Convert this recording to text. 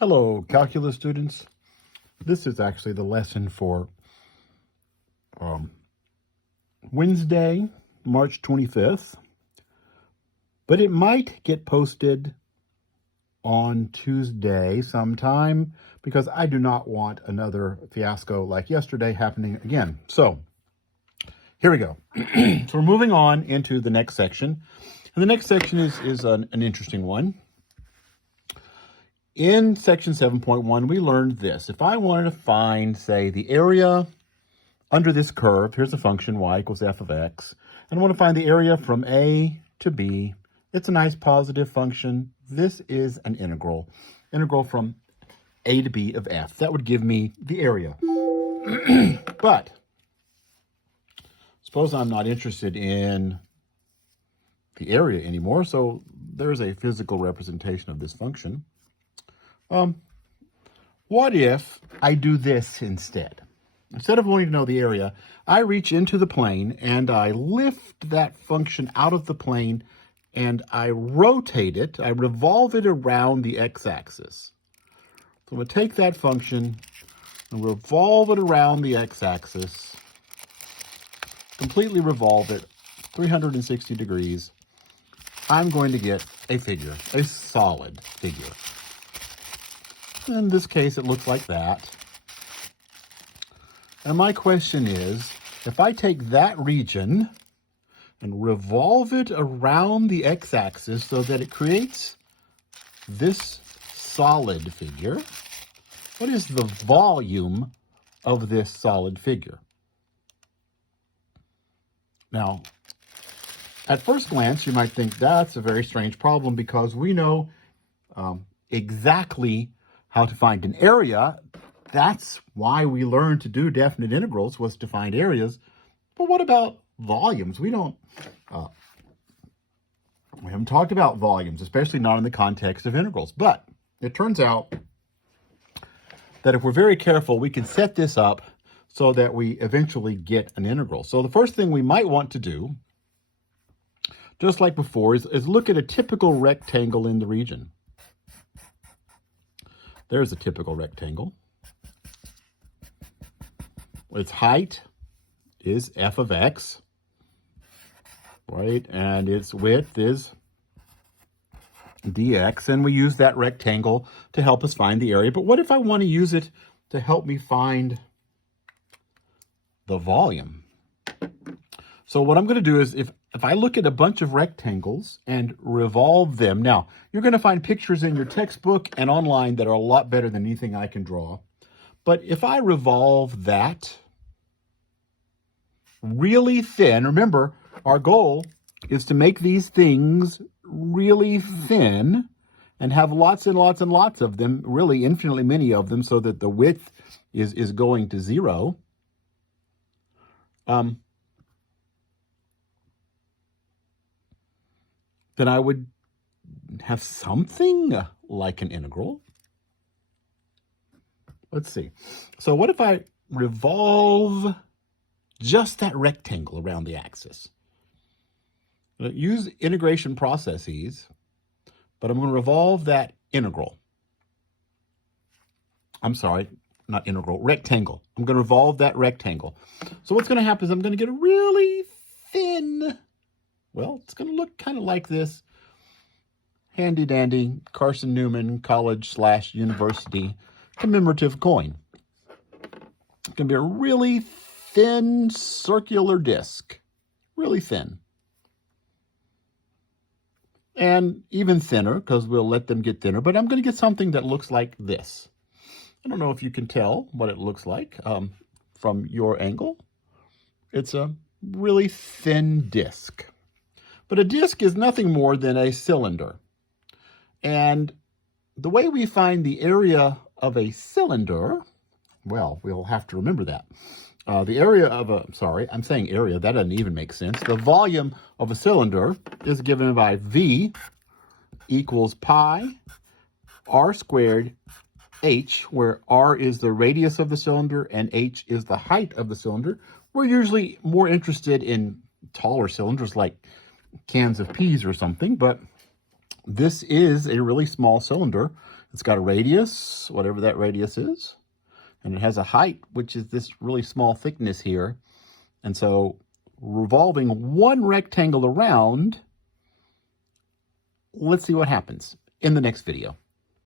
Hello, calculus students. This is actually the lesson for Wednesday, March 25th, but it might get posted on Tuesday sometime because I do not want another fiasco like yesterday happening again. So here we go. So we're moving on into the next section. And the next section is an interesting one. In section 7.1, we learned this. If I wanted to find, say, the area under this curve, here's a function, y equals f of x, and I want to find the area from a to b. It's a nice positive function. This is an integral from a to b of f. That would give me the area. But suppose I'm not interested in the area anymore, so there's a physical representation of this function. What if I do this instead? Instead of wanting to know the area, I reach into the plane and I lift that function out of the plane and I rotate it, I revolve it around the x-axis. So I'm going to take that function and revolve it around the x-axis, completely revolve it 360 degrees. I'm going to get a figure, a solid figure. In this case, it looks like that. And my question is, if I take that region and revolve it around the x-axis so that it creates this solid figure, what is the volume of this solid figure? Now, at first glance, you might think that's a very strange problem because we know exactly how to find an area. That's why we learned to do definite integrals, was to find areas. But what about volumes? We haven't talked about volumes, especially not in the context of integrals. But it turns out that if we're very careful, we can set this up so that we eventually get an integral. So the first thing we might want to do, just like before, is look at a typical rectangle in the region. There's a typical rectangle. Its height is f of x, right? And its width is dx, and we use that rectangle to help us find the area. But what if I want to use it to help me find the volume? So what I'm going to do is, if I look at a bunch of rectangles and revolve them, now, you're going to find pictures in your textbook and online that are a lot better than anything I can draw. But if I revolve that really thin, remember, our goal is to make these things really thin and have lots and lots and lots of them, really infinitely many of them, so that the width is going to 0. Then I would have something like an integral. Let's see. So what if I revolve just that rectangle around the axis? Use integration processes, but I'm going to revolve that integral. I'm sorry, not integral, rectangle. I'm going to revolve that rectangle. So what's going to happen is I'm going to get a really thin, well, it's going to look kind of like this handy-dandy Carson-Newman college/university commemorative coin. It's going to be a really thin circular disc, really thin. And even thinner, because we'll let them get thinner, but I'm going to get something that looks like this. I don't know if you can tell what it looks like from your angle. It's a really thin disc. But a disc is nothing more than a cylinder. And the way we find the area of a cylinder, well, we'll have to remember that. The area of I'm saying area, that doesn't even make sense. The volume of a cylinder is given by V equals pi r squared h, where r is the radius of the cylinder and h is the height of the cylinder. We're usually more interested in taller cylinders like cans of peas or something, but this is a really small cylinder, It's got a radius, whatever that radius is, and it has a height, which is this really small thickness here. And so revolving one rectangle around, let's see what happens in the next video.